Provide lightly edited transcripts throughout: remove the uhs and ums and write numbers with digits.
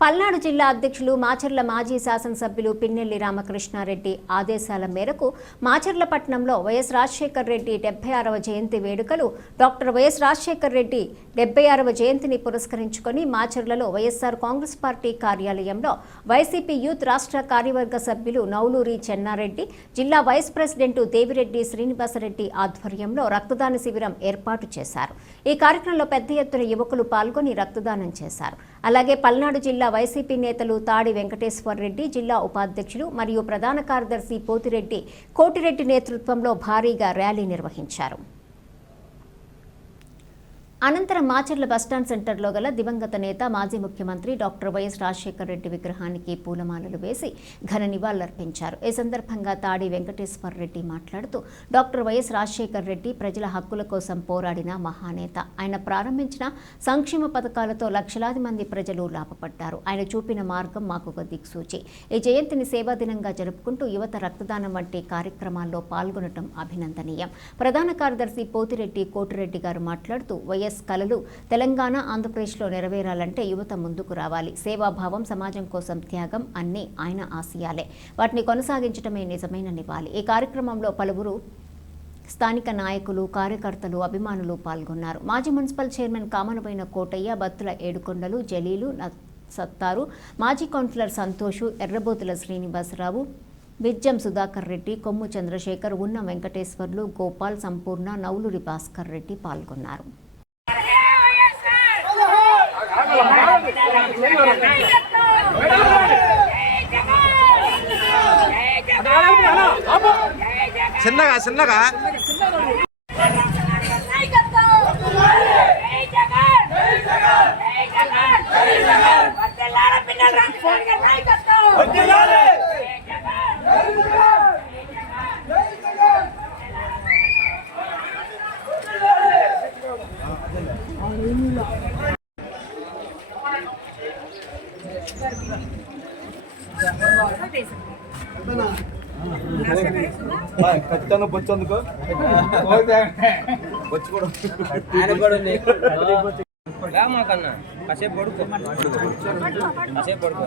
పల్నాడు జిల్లా అధ్యక్షులు మాచర్ల మాజీ శాసనసభ్యులు పిన్నెల్లి రామకృష్ణారెడ్డి ఆదేశాల మేరకు మాచర్లపట్నంలో వైఎస్ రాజశేఖర రెడ్డి 76వ జయంతి వేడుకలు డాక్టర్ వైఎస్ రాజశేఖర రెడ్డి 76వ జయంతిని పురస్కరించుకొని మాచర్లలో వైఎస్ఆర్ కాంగ్రెస్ పార్టీ కార్యాలయంలో వైసీపీ యూత్ రాష్ట్ర కార్యవర్గ సభ్యులు నౌలూరి చెన్నారెడ్డి, జిల్లా వైస్ ప్రెసిడెంట్ దేవిరెడ్డి శ్రీనివాసరెడ్డి ఆధ్వర్యంలో రక్తదాన శిబిరం ఏర్పాటు చేశారు. ఈ కార్యక్రమంలో పెద్ద ఎత్తున యువకులు పాల్గొని రక్తదానం చేశారు. అలాగే పల్నాడు జిల్లా వైసీపీ నేతలు తాడి వెంకటేశ్వరరెడ్డి, జిల్లా ఉపాధ్యక్షులు మరియు ప్రధాన కార్యదర్శి పోతిరెడ్డి కోటిరెడ్డి నేతృత్వంలో భారీగా ర్యాలీ నిర్వహించారు. అనంతరం మాచర్ల బస్టాండ్ సెంటర్లో గల దివంగత నేత మాజీ ముఖ్యమంత్రి డాక్టర్ వైఎస్ రాజశేఖర రెడ్డి విగ్రహానికి పూలమాలలు వేసి ఘన నివాళులర్పించారు. ఈ సందర్భంగా తాడి వెంకటేశ్వరరెడ్డి మాట్లాడుతూ డాక్టర్ వైఎస్ రాజశేఖర రెడ్డి ప్రజల హక్కుల కోసం పోరాడిన మహానేత. ఆయన ప్రారంభించిన సంక్షేమ పథకాలతో లక్షలాది మంది ప్రజలు లాభపడ్డారు. ఆయన చూపిన మార్గం మాకు ఒక దిక్సూచి. ఈ జయంతిని సేవా దినంగా జరుపుకుంటూ యువత రక్తదానం వంటి కార్యక్రమాల్లో పాల్గొనడం అభినందనీయం. ప్రధాన కార్యదర్శి పోతిరెడ్డి కోటిరెడ్డి గారు మాట్లాడుతూ వైఎస్ కలలు తెలంగాణ, ఆంధ్రప్రదేశ్లో నెరవేరాలంటే యువత ముందుకు రావాలి. సేవాభావం, సమాజం కోసం త్యాగం అన్నీ ఆయన ఆశయాలే. వాటిని కొనసాగించడమే నిజమైన నివాళి. ఈ కార్యక్రమంలో పలువురు స్థానిక నాయకులు, కార్యకర్తలు, అభిమానులు పాల్గొన్నారు. మాజీ మున్సిపల్ చైర్మన్ కామనబోయిన కోటయ్య, బత్తుల ఏడుకొండలు, జలీలు, సత్తారు, మాజీ కౌన్సిలర్ సంతోషు, ఎర్రబోతుల శ్రీనివాసరావు, బిజ్జం సుధాకర్ రెడ్డి, కొమ్ము చంద్రశేఖర్, ఉన్న వెంకటేశ్వర్లు, గోపాల్, సంపూర్ణ, నౌలూరి భాస్కర్ రెడ్డి పాల్గొన్నారు. చిన్నగా ఖచ్చితంగా బొచ్చందుకో బొచ్చు కూడా ఆయన కూడా ఉంది. మాకన్నా కాసేపు పడుకో కాసేపు పడుకో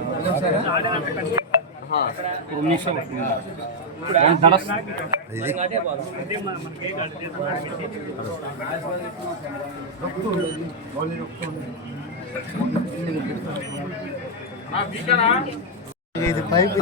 ఇది పైపు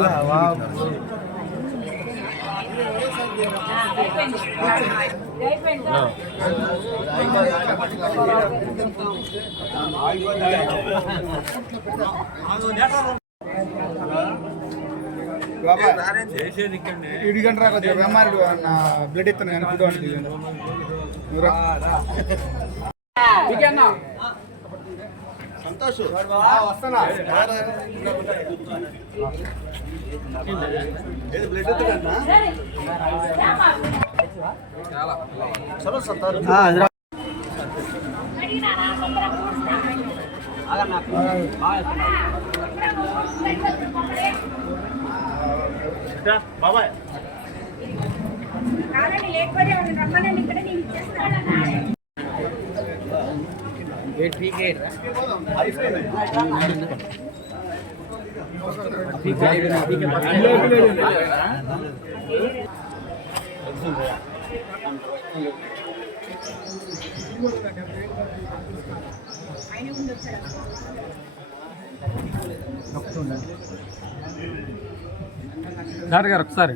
ఇడిగంట రాకొచ్చు వెమ్మారి బ్లడ్ ఇస్తాను కానీ ఫుడ్ సంతోష్ వస్తానా బ్లడ్ ఎత్తుకన్నా చలో సత్తారు బాబాయ్ డాక్టర్ గారు ఒకసారి